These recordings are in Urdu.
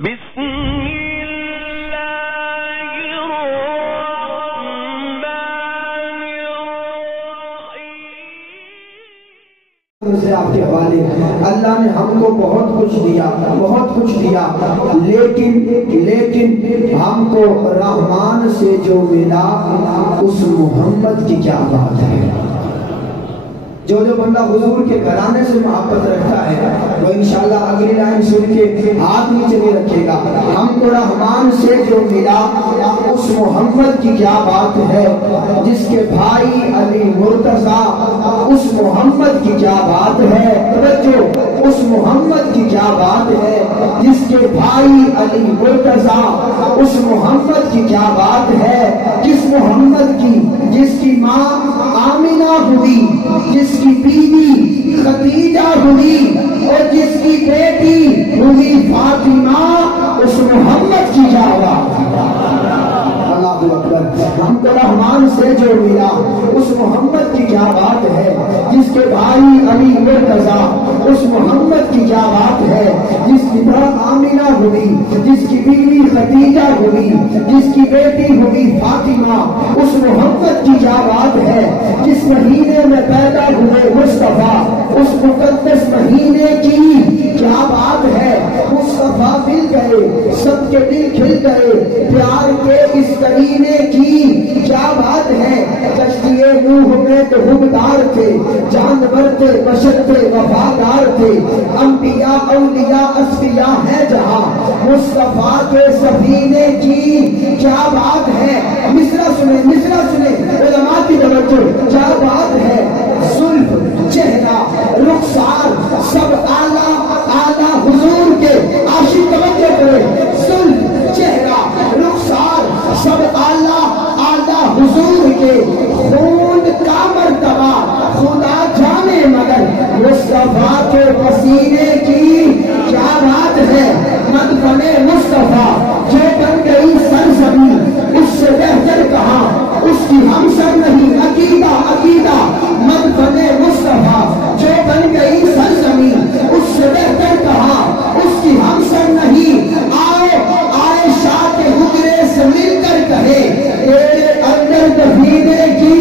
سے آپ کے حوالے اللہ نے ہم کو بہت کچھ دیا لیکن ہم کو رحمان سے جو ملا اس محمد کی کیا بات ہے۔ جو بندہ حضور کے گھرانے سے محبت رکھتا ہے وہ انشاءاللہ اگلی لائن سن کے ہاتھ نیچے نہیں رکھے گا۔ ہم کو رحمان سے جو ملا اس محمد کی کیا بات ہے، جس کے بھائی علی مرتضیٰ اس محمد کی کیا بات ہے، توجہ، اس محمد کی کیا بات ہے، جس کے بھائی علی مرتضیٰ اس محمد کی کیا بات ہے، جس محمد کی جس کی ماں آمینہ ہوئی، جس کی بیوی خدیجہ ہوئی اور جس کی بیٹی ہوئی فاطمہ، اس محمد کی کیا بات ہے۔ اللہ اکبر۔ ہم کو رحمان سے جو ملا اس محمد کی کیا بات ہے، جس کے بھائی علی مرتضیٰ اس محمد کی کیا بات ہے، جس کی ماں آمینہ ہوئی، جس کی بیوی خدیجہ ہوئی، جس کی بیٹی ہوئی فاطمہ، اس محمد کی کیا بات ہے، جس مہینے میں پیدا ہوئے مصطفیٰ، اس مقدس مہینے کی کیا بات ہے۔ مصطفیٰ مل گئے، سب کے دل کھل گئے، پیار کے اس کرینے کی کیا بات ہے۔ کشتی نوح میں تو حبدار تھے، جانور تھے، بشر تھے، وفادار تھے، انبیاء اولیاء اصفیاء ہے جہاں، مصطفیٰ کے سفینے کی کیا بات ہے۔ مصرع سنیں علماء کی توجہ، کیا بات ہے۔ زلف، چہرہ، رخسار سب اعلیٰ حضور کے عاشق، توجہ کرے، زلف، چہرہ، رخسار سب اعلیٰ حضور کے، خون کا مرتبہ خدا جانے مگر مصطفیٰ کے پسینے کی کیا بات ہے۔ مدفن مصطفیٰ جو بن گئی سرزمین، اس سے بہتر کہاں اس کی ہم سر نہیں۔ عقیدہ مدفن مصطفیٰ جو بن گئی سرزمین، اس سے بہتر کہاں اس کی ہم سر نہیں۔ عائشہ کے حجرے سے مل کر کہے تیرے اندر دفینے کی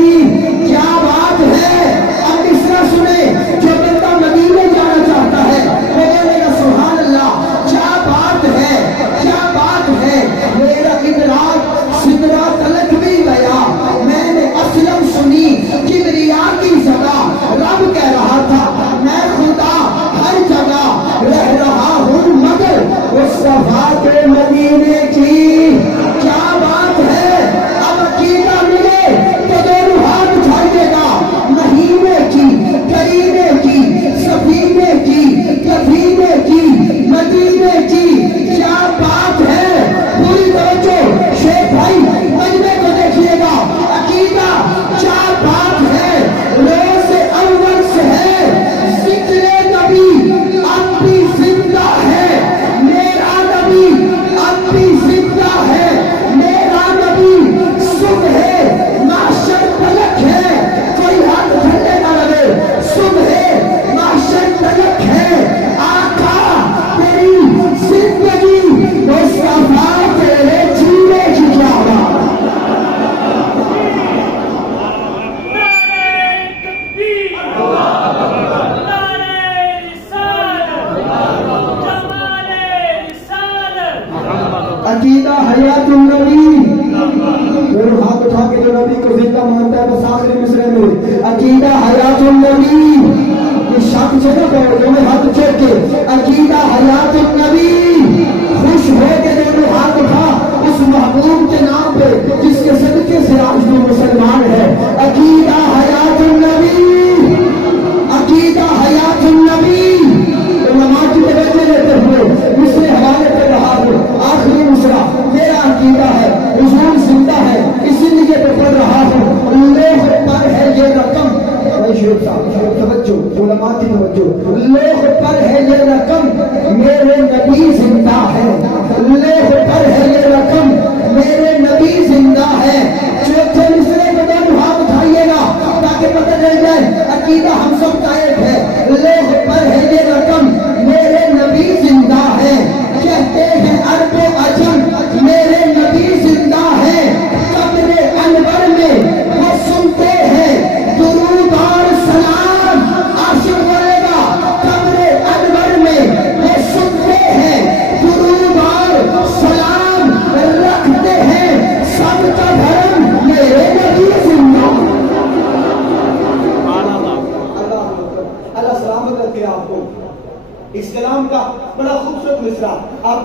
کیا بات ہے۔ اب مصرع سنیں، جو بندہ مدینے جانا چاہتا ہے وہ بولے گا سبحان اللہ، کیا بات ہے، کیا بات ہے۔ میرا ادراک سدرا تلک بھی گیا، میں نے اسلم سنی کبریا کی صدا، رب کہہ رہا تھا میں خدا ہر جگہ رہ رہا ہوں مگر مصطفیٰ کے مدینے کی کیا بات ہے۔ اب عقیدہ ملے تو دونوں ہاتھ اٹھائیے گا، مہینے کی، کرینے کی، سفینے کی، کفینے کی، مدینے کی کیا بات ہے۔ پوری توجہ، شیخ بھائی مجمع کو دیکھیے گا، عقیدہ کیا بات ہے۔ روز اول سے ہے ذکر نبی، اب بھی زندہ ہے میرا نبی، اب بھی زندہ ہے میرا نبی۔ صبح محشر تلک ہے، کوئی ہاتھ تھلے نہ لگے، صبح محشر تلک ہے، آقا تیری زندگی مصطفیٰ تیرے جینے کی کیا بات۔ عقیدہ حیات النبی، دونوں ہاتھ اٹھا کے جو نبی کو زندہ مانتا ہے بس آخری مصرع میں عقیدہ حیات النبی، یہ شک سے نہ کہو، دونوں ہاتھ چھوڑ کے عقیدہ حیات النبی، خوش ہو کے دونوں ہاتھ اٹھا اس محبوب کے نام پہ جس کے صدقے سے آج بھی مسلمان ہے۔ عقیدہ حیات النبی، عقیدہ حیات النبی۔ علماء کی توجہ لیتے ہوئے مصرع حوالے پہ رہا ہوں، آخری مصرع میرا عقیدہ ہے حضور زندہ ہے، اسی لیے تو پڑھ رہا ہوں، لوح پر ہے یہ رقم، شیخ صاحب توجہ، علماء کی توجہ، لوح پر ہے یہ رقم، میرے نبی زندہ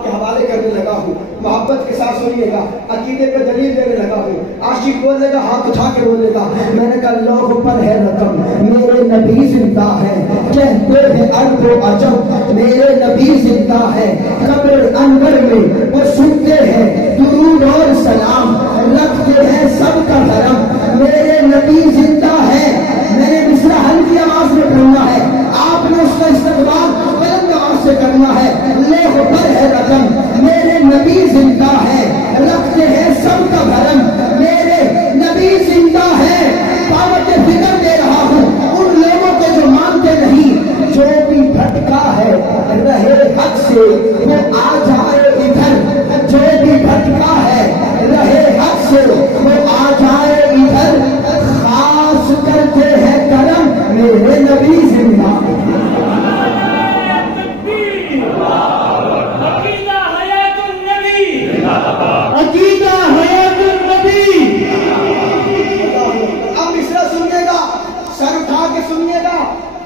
کے حوالے کرنے لگا ہوں، محبت کے ساتھ سنیے گا، عقیدے پہ دلیل دینے لگا ہوں۔ عاشق بولے گا، ہاتھ اٹھا کے بولے گا، میں نے کہا لوح پر ہے رقم، میرے نبی زندہ ہے، کہتے ہیں عرب و عجم، میرے نبی زندہ ہے، قبر انور میں وہ سنتے ہیں درود اور سلام، رکھتے ہیں سب کا دھرم، میرے نبی زندہ ہے۔ میں نے مصرع ہلکی آواز میں پڑھنا ہے، آپ نے اس کا استقبال بلند آواز سے کرنا ہے۔ لوح پر ہے رقم، میرے نبی زندہ ہے، رکھتے ہیں سب کا بھرم، میرے نبی زندہ ہے۔ دعوت فکر دے رہا ہوں ان لوگوں کو جو مانتے نہیں، جو بھی بھٹکا ہے رہے حق سے وہ آ جائے ادھر، جو بھی بھٹکا ہے رہے حق سے وہ آ جائے ادھر، خاص کرتے ہیں کرم میرے نبی زندہ۔ عقیدہ حیات النبی۔ اب مصرع سنیے گا، سر اٹھا کے سنیے گا،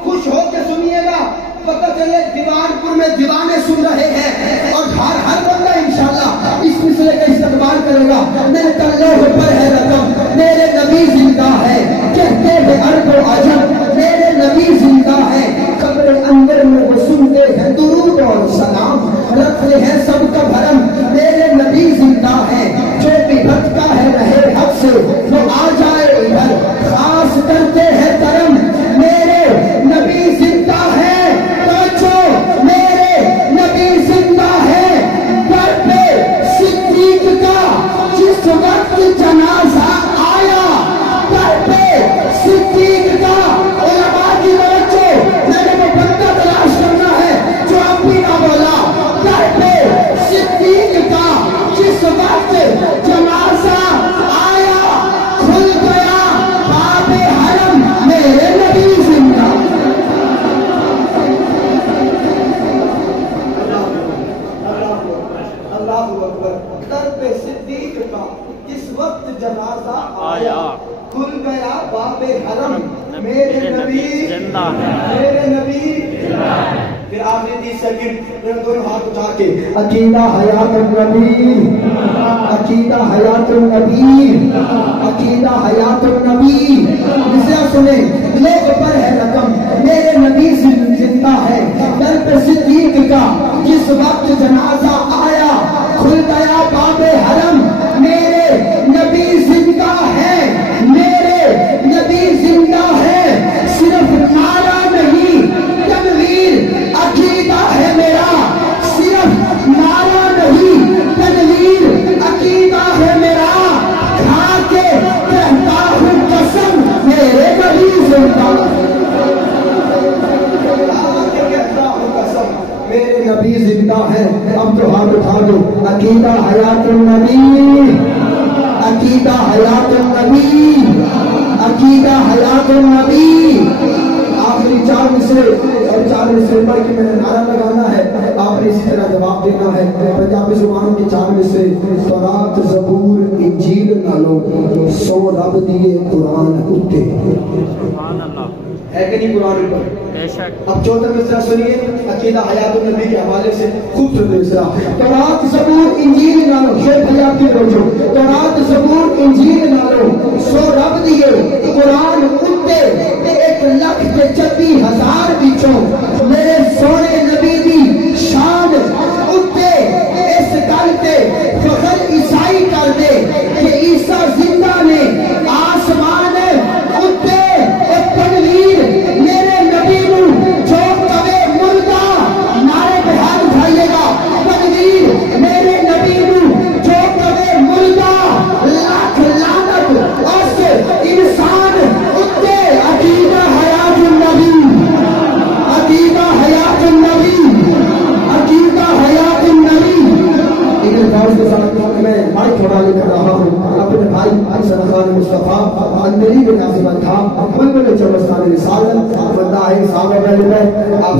خوش ہو کے سنیے گا، پتہ چلے دیوان پور میں دیوانے سن رہے ہیں، اور ہر بندہ انشاءاللہ اس مصرع کا استقبال کرے گا۔ میرے لوح پر ہے رقم، میرے نبی زندہ ہے، کہتے ہیں عرب و عجم، میرے نبی زندہ ہے، قبر اندر میں وہ سنتے ہیں درود اور سلام، رکھتے ہیں سب کا بھرم، میرے نبی زندہ ہے، جو بھی بھٹکا ہے رہے حق سے وہ آ جائے ادھر، خاص کرتے ہیں کرم میرے نبی زندہ ہے۔ توجہ، میرے نبی زندہ ہے، در پہ صدیق کا جس وقت جنازہ آیا، در پہ صدیق کا، علماء کی توجہ، میں نے وہ بندہ تلاش کرنا ہے جو اب بھی نہ بولا، در پہ صدیق کا جس وقت جنازہ آیا، کھل گیا باب حرم، میرے نبی زندہ۔ اللہ اکبر۔ در پہ صدیق کا جس وقت جنازہ آیا، کھل گیا باب حرم، میرے نبی زندہ ہے، میرے نبی زندہ ہے۔ پھر آخری 30 سیکنڈ میرے دونوں ہاتھ اٹھا کے عقیدہ حیات النبی، عقیدہ حیات النبی، عقیدہ حیات النبی۔ مصرع سنیں، لوح پر ہے رقم، میرے نبی زندہ ہے، در پہ صدیق کا جس وقت جنازہ آیا، کھل گیا باب حرم، میرے نبی زندہ ہے، میرے نبی زندہ ہے، صرف نعرہ نہیں تنویر عقیدہ ہے میرا، صرف نعرہ نہیں تنویر عقیدہ ہے میرا، کھا کے کہتا ہوں قسم میرے نبی زندہ، میرے نبی زندہ ہے۔ اب تو ہاتھ اٹھا دو، عقیدہ حیات النبی، عقیدہ حیات النبی، عقیدہ حیات النبی۔ آخری 4 مصرے اور 4 مصرے پڑھ کے میں نے نعرہ لگانا ہے، آپ نے اسی طرح جواب دینا ہے۔ پنجابی زبان کے 4 مصرے، تورات زبور انجیل نالو 100 رب دیے قرآن اتے، ہے کہ نہیں قرآن اوپر؟ اب 14 مصرع سنیے عقیدہ حیات النبی کے حوالے سے، خوبصورت مصرع۔ تورات زبور انجیل نالو، شیخ بھائی آپ کی توجہ، تورات زبور انجیل نالو 100 رب دیے قرآن اتے، 1,36,000 بچوں میرے سونے نبی دی شان اتے، اس گل تے فخر عیسائی کر دے کہ عیسیٰ زندہ نے آسمان اتے، ایک تنویر میرے نبی نو جو کبے مردہ، نعرے پہ ہاتھ اٹھائیے گا، تنویر میرے نبی نو جو کبے مردہ، لاکھ لعنت اس انسان اتے، عقیدہ حیات النبی، عقیدہ حیات النبی، عقیدہ حیات النبی۔ ایک فوج کے ساتھ میں مائک حوالے کر رہا ہوں اپنے بھائی حسن خان مصطفیٰ اندری بن عاصمت تھا، بلبل چمستان رسالت، بندہ ہے صاحب علیہ، آپ